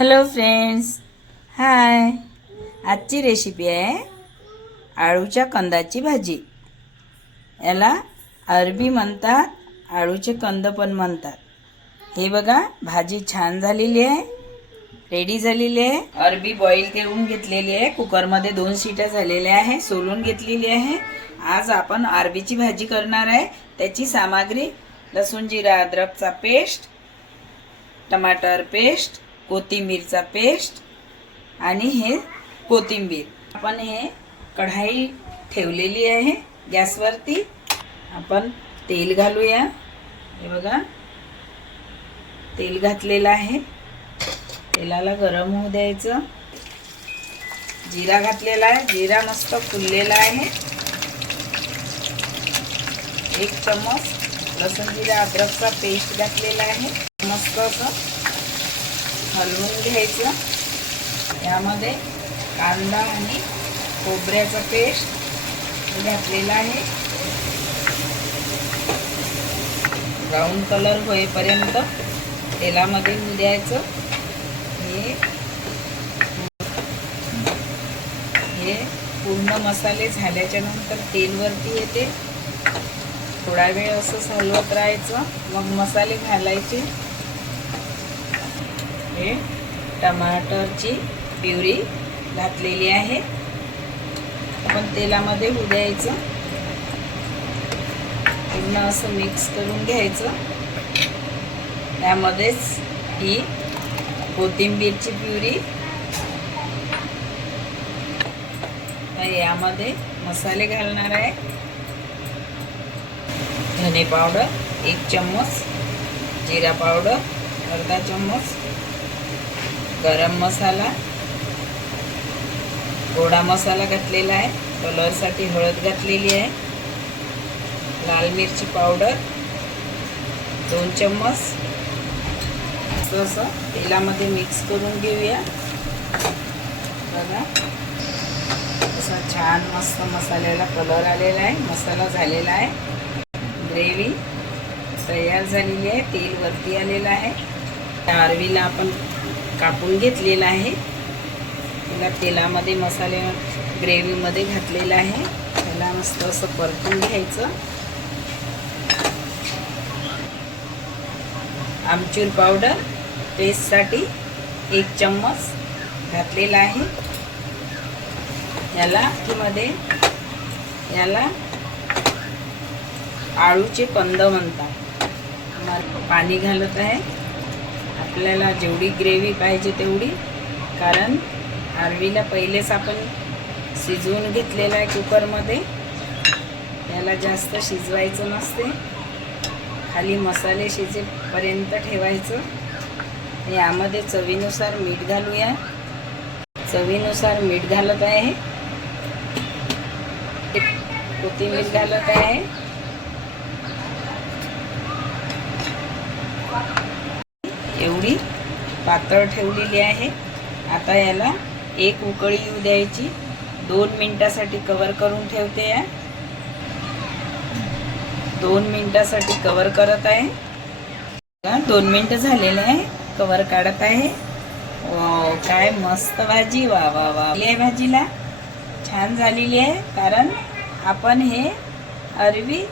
Hello friends hi आजची recipe आहे आळूच्या कंदाची भाजी. याला अरबी म्हणतात आळूचे कंद पण म्हणतात. हे बघा भाजी छान झालेली आहे. रेडी झालेली आहे. अरबी बॉईल करून घेतलेली आहे. कुकरमध्ये दोन शिट्या झालेल्या आहे सोलून घेतलेली आहे. आज आपण अरबीची भाजी करणार आहे. त्याची सामग्री लसूण जिरा अद्रकचा पेस्ट टमाटर पेस्ट कोथिंबीरचा पेस्ट आणि हे कोथिंबीर. आपण हे कढाई ठेवलेली आहे गॅसवरती. आपण तेल घालूया. हे बघा. तेल घातलेलं आहे. तेलाला गरम होऊ द्यायचं. जिरा घातलेला आहे. जिरा मस्त फुललेला आहे. एक चम्मच लसूण जिरा अद्रकचा पेस्ट घातलेला आहे. मस्त असं हलवून घ्यायचं. यामध्ये कांदा आणि खोबऱ्याचा पेस्ट घातलेला आहे. ब्राऊन कलर होईपर्यंत तेलामध्ये द्यायचं. हे हे पूर्ण मसाले झाल्याच्यानंतर तेलवरती येते. थोडा वेळ असंच हलवत राहायचं. मग मसाले घालायचे. इथे टमाटरची प्युरी घातलेली आहे. आपण तेलामध्ये होऊ द्यायचं. पूर्ण असं मिक्स करून घ्यायचं. त्यामध्येच ही कोथिंबीरची प्युरी. यामध्ये मसाले घालणार आहे. धने पावडर एक चम्मच. जिरा पावडर अर्धा चम्मच. गरम मसाला गोडा मसाला घातलेला आहे. कलरसाठी हळद घातलेली आहे. लाल मिरची पावडर दोन चम्मच. असं असं तेलामध्ये मिक्स करून घेऊया. बघा. असा छान मस्त मसाल्याला कलर आलेला आहे. मसाला झालेला आहे. ग्रेव्ही तयार झालेली आहे. तेल वरती आलेलं आहे. आरवीला आपण कापून घेतलेला आहे. तिला तेलामध्ये मसाले ग्रेव्हीमध्ये घातलेलं आहे. त्याला मस्त असं परतून घ्यायचं. आमचूर पावडर पेस्टसाठी एक चम्मच घातलेला आहे. याला मध्ये याला आळूचे कंद म्हणतात. पाणी घालत आहे. आपल्याला जेवढी ग्रेव्ही पाहिजे तेवढी. कारण आरवीला पहिलेच आपण शिजवून घेतलेलं आहे कुकरमध्ये. याला जास्त शिजवायचं नसते. खाली मसाले शिजेपर्यंत ठेवायचं. यामध्ये चवीनुसार मीठ घालूया. चवीनुसार मीठ घालत आहे. कोथिंबीर घालत आहे. एवढी पातळ ठेवलेली आहे. आता याला एक उकळी येऊ द्यायची. दोन मिनटासाठी कवर करून ठेवते या. दोन मिनटासाठी कवर करत आहे. दोन मिनटं झालेले आहे. कवर काढत आहे. काय मस्त भाजी. वा वा वा. आहे भाजीला. छान झालेली आहे. कारण आपण हे अरवी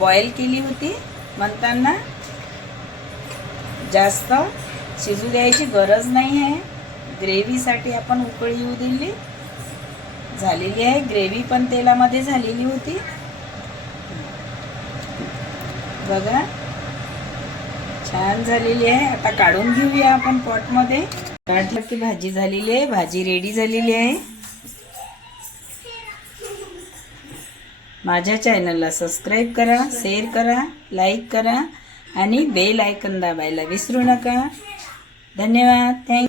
बॉईल केली होती. म्हणताना जास्त शिजू द्यायची गरज नाही आहे. ग्रेव्हीसाठी आपण उकळी येऊ दिली. झालेली आहे. ग्रेव्ही पण तेलामध्ये झालेली होती. बघा. छान झालेली आहे. आता काढून घेऊया आपण पॉटमध्ये. काढलं की भाजी झालेली आहे. भाजी रेडी झालेली आहे. माझ्या चॅनलला सबस्क्राईब करा शेअर करा लाईक करा. आणि बेल आयकन दाबायला विसरू नका. धन्यवाद. थँक